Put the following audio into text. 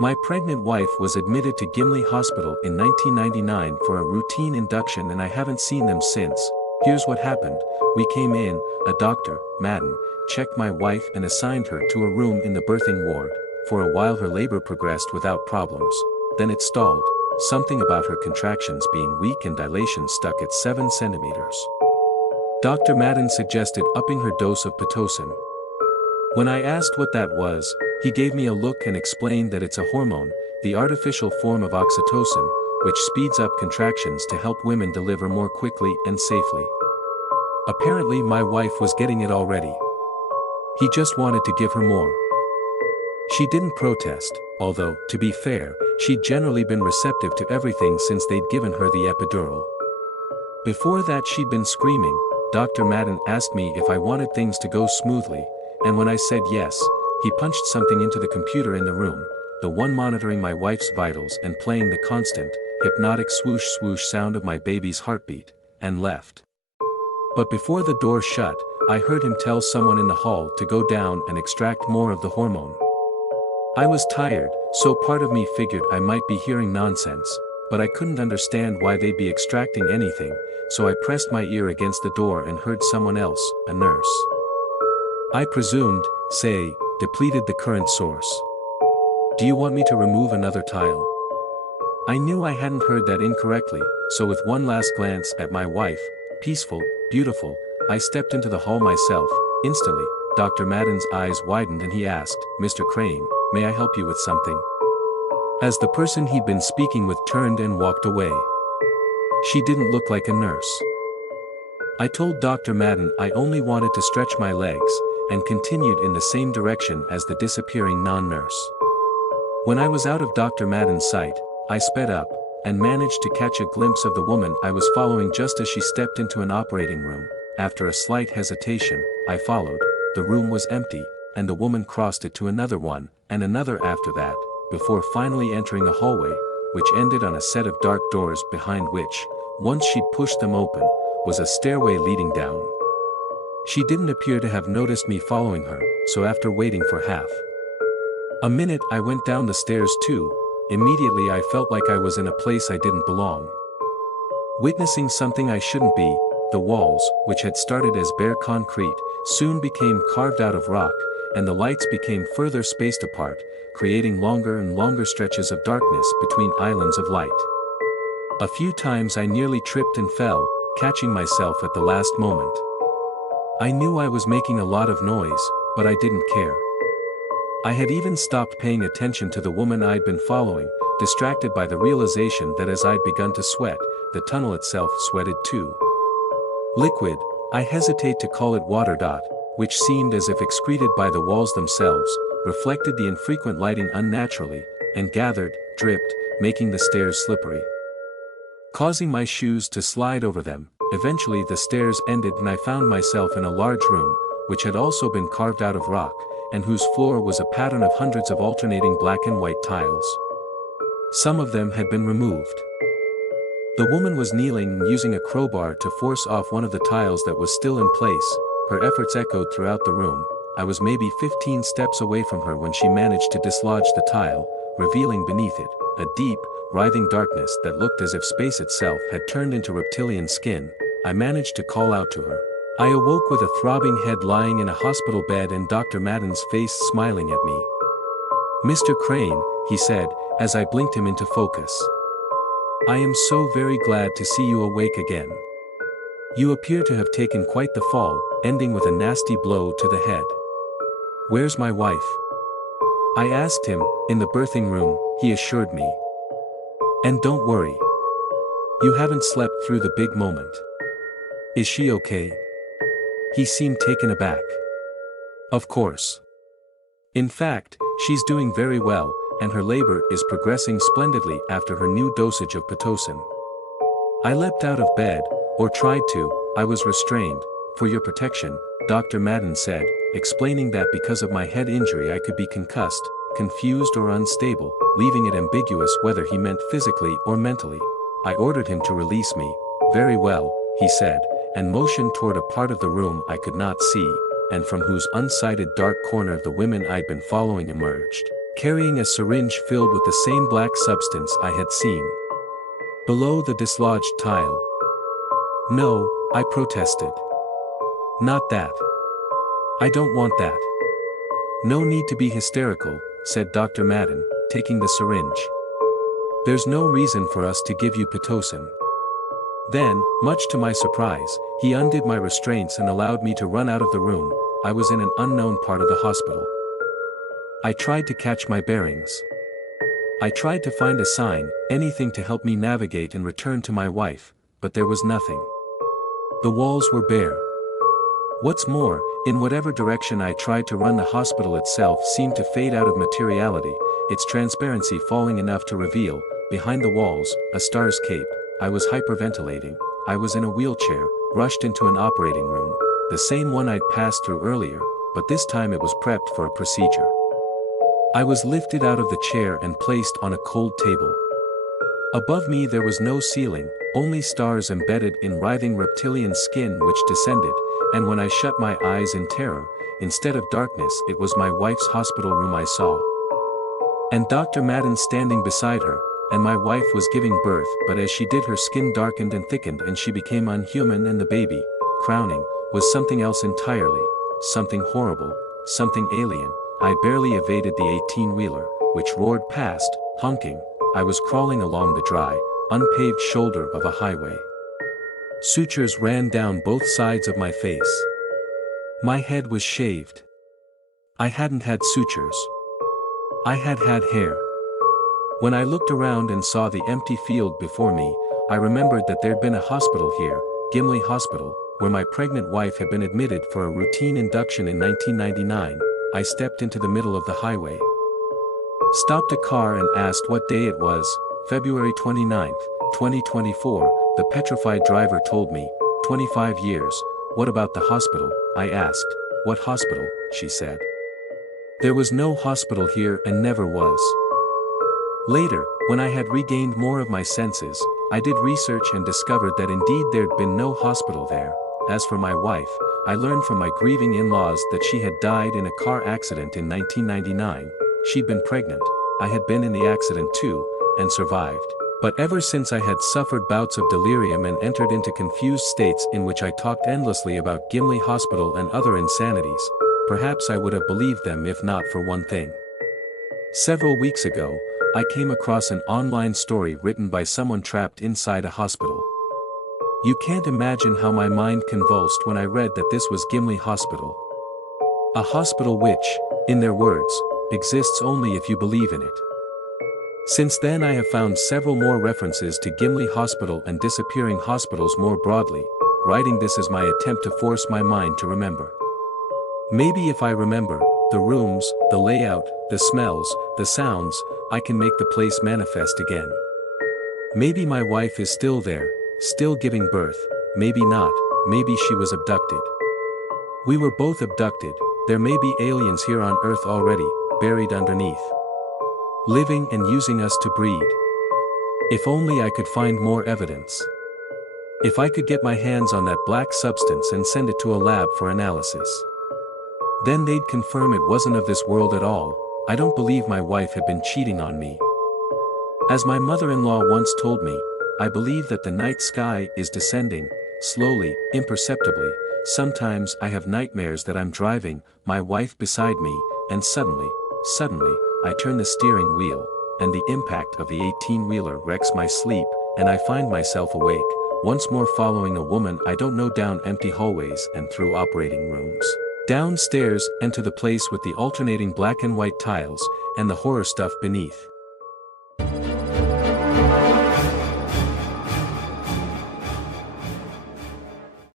My pregnant wife was admitted to Gimli Hospital in 1999 for a routine induction and I haven't seen them since. Here's what happened. We came in, a doctor, Madden, checked my wife and assigned her to a room in the birthing ward. For a while her labor progressed without problems. Then it stalled, something about her contractions being weak and dilation stuck at 7 centimeters. Dr. Madden suggested upping her dose of Pitocin. When I asked what that was, he gave me a look and explained that it's a hormone, the artificial form of oxytocin, which speeds up contractions to help women deliver more quickly and safely. Apparently my wife was getting it already. He just wanted to give her more. She didn't protest, although, to be fair, she'd generally been receptive to everything since they'd given her the epidural. Before that she'd been screaming. Dr. Madden asked me if I wanted things to go smoothly, and when I said yes, he punched something into the computer in the room, the one monitoring my wife's vitals and playing the constant, hypnotic swoosh swoosh sound of my baby's heartbeat, and left. But before the door shut, I heard him tell someone in the hall to go down and extract more of the hormone. I was tired, so part of me figured I might be hearing nonsense, but I couldn't understand why they'd be extracting anything, so I pressed my ear against the door and heard someone else, a nurse. I presumed, say, depleted the current source. Do you want me to remove another tile? I knew I hadn't heard that incorrectly, so with one last glance at my wife, peaceful, beautiful, I stepped into the hall myself. Instantly, Dr. Madden's eyes widened and he asked, Mr. Crane, may I help you with something? As the person he'd been speaking with turned and walked away. She didn't look like a nurse. I told Dr. Madden I only wanted to stretch my legs, and continued in the same direction as the disappearing non-nurse. When I was out of Dr. Madden's sight, I sped up, and managed to catch a glimpse of the woman I was following just as she stepped into an operating room. After a slight hesitation, I followed. The room was empty, and the woman crossed it to another one, and another after that, before finally entering a hallway, which ended on a set of dark doors behind which, once she'd pushed them open, was a stairway leading down. She didn't appear to have noticed me following her, so after waiting for half a minute I went down the stairs too. Immediately I felt like I was in a place I didn't belong. Witnessing something I shouldn't be. The walls, which had started as bare concrete, soon became carved out of rock, and the lights became further spaced apart, creating longer and longer stretches of darkness between islands of light. A few times I nearly tripped and fell, catching myself at the last moment. I knew I was making a lot of noise, but I didn't care. I had even stopped paying attention to the woman I'd been following, distracted by the realization that as I'd begun to sweat, the tunnel itself sweated too. Liquid, I hesitate to call it water. Which seemed as if excreted by the walls themselves, reflected the infrequent lighting unnaturally, and gathered, dripped, making the stairs slippery, causing my shoes to slide over them. Eventually the stairs ended and I found myself in a large room, which had also been carved out of rock, and whose floor was a pattern of hundreds of alternating black and white tiles. Some of them had been removed. The woman was kneeling and using a crowbar to force off one of the tiles that was still in place. Her efforts echoed throughout the room. I was maybe 15 steps away from her when she managed to dislodge the tile, revealing beneath it, a deep, writhing darkness that looked as if space itself had turned into reptilian skin. I managed to call out to her. I awoke with a throbbing head lying in a hospital bed and Dr. Madden's face smiling at me. Mr. Crane, he said, as I blinked him into focus. I am so very glad to see you awake again. You appear to have taken quite the fall, ending with a nasty blow to the head. Where's my wife? I asked him. In the birthing room, he assured me. And don't worry. You haven't slept through the big moment. Is she okay? He seemed taken aback. Of course. In fact, she's doing very well, and her labor is progressing splendidly after her new dosage of Pitocin. I leapt out of bed, or tried to. I was restrained. For your protection, Dr. Madden said, explaining that because of my head injury I could be concussed, confused or unstable, leaving it ambiguous whether he meant physically or mentally. I ordered him to release me. Very well, he said, and motioned toward a part of the room I could not see, and from whose unsighted dark corner the women I'd been following emerged. carrying a syringe filled with the same black substance I had seen below the dislodged tile. "No," I protested. "Not that. I don't want that." "No need to be hysterical," said Dr. Madden, taking the syringe. "There's no reason for us to give you Pitocin." Then, much to my surprise, he undid my restraints and allowed me to run out of the room. I was in an unknown part of the hospital. I tried to catch my bearings. I tried to find a sign, anything to help me navigate and return to my wife, but there was nothing. The walls were bare. What's more, in whatever direction I tried to run, the hospital itself seemed to fade out of materiality, its transparency falling enough to reveal, behind the walls, a star's cape. I was hyperventilating. I was in a wheelchair, rushed into an operating room, the same one I'd passed through earlier, but this time it was prepped for a procedure. I was lifted out of the chair and placed on a cold table. Above me there was no ceiling, only stars embedded in writhing reptilian skin which descended, and when I shut my eyes in terror, instead of darkness it was my wife's hospital room I saw. And Dr. Madden standing beside her, and my wife was giving birth, but as she did her skin darkened and thickened and she became unhuman, and the baby, crowning, was something else entirely, something horrible, something alien. I barely evaded the 18-wheeler, which roared past, honking. I was crawling along the dry, unpaved shoulder of a highway. Sutures ran down both sides of my face. My head was shaved. I hadn't had sutures. I had had hair. When I looked around and saw the empty field before me, I remembered that there'd been a hospital here, Gimli Hospital, where my pregnant wife had been admitted for a routine induction in 1999. I stepped into the middle of the highway. Stopped a car and asked what day it was. February 29, 2024, the petrified driver told me. 25 years. What about the hospital? I asked. What hospital? She said. There was no hospital here and never was. Later, when I had regained more of my senses, I did research and discovered that indeed there'd been no hospital there. As for my wife, I learned from my grieving in-laws that she had died in a car accident in 1999. She'd been pregnant. I had been in the accident too, and survived. But ever since I had suffered bouts of delirium and entered into confused states in which I talked endlessly about Gimli Hospital and other insanities, perhaps I would have believed them if not for one thing. Several weeks ago, I came across an online story written by someone trapped inside a hospital. You can't imagine how my mind convulsed when I read that this was Gimli Hospital. A hospital which, in their words, exists only if you believe in it. Since then I have found several more references to Gimli Hospital and disappearing hospitals more broadly, writing this as my attempt to force my mind to remember. Maybe if I remember, the rooms, the layout, the smells, the sounds, I can make the place manifest again. Maybe my wife is still there, still giving birth, maybe not, maybe she was abducted. We were both abducted. There may be aliens here on Earth already, buried underneath. Living and using us to breed. If only I could find more evidence. If I could get my hands on that black substance and send it to a lab for analysis. Then they'd confirm it wasn't of this world at all. I don't believe my wife had been cheating on me. As my mother-in-law once told me, I believe that the night sky is descending, slowly, imperceptibly. Sometimes I have nightmares that I'm driving, my wife beside me, and suddenly, I turn the steering wheel, and the impact of the 18-wheeler wrecks my sleep, and I find myself awake, once more following a woman I don't know down empty hallways and through operating rooms, downstairs and to the place with the alternating black and white tiles, and the horror stuff beneath.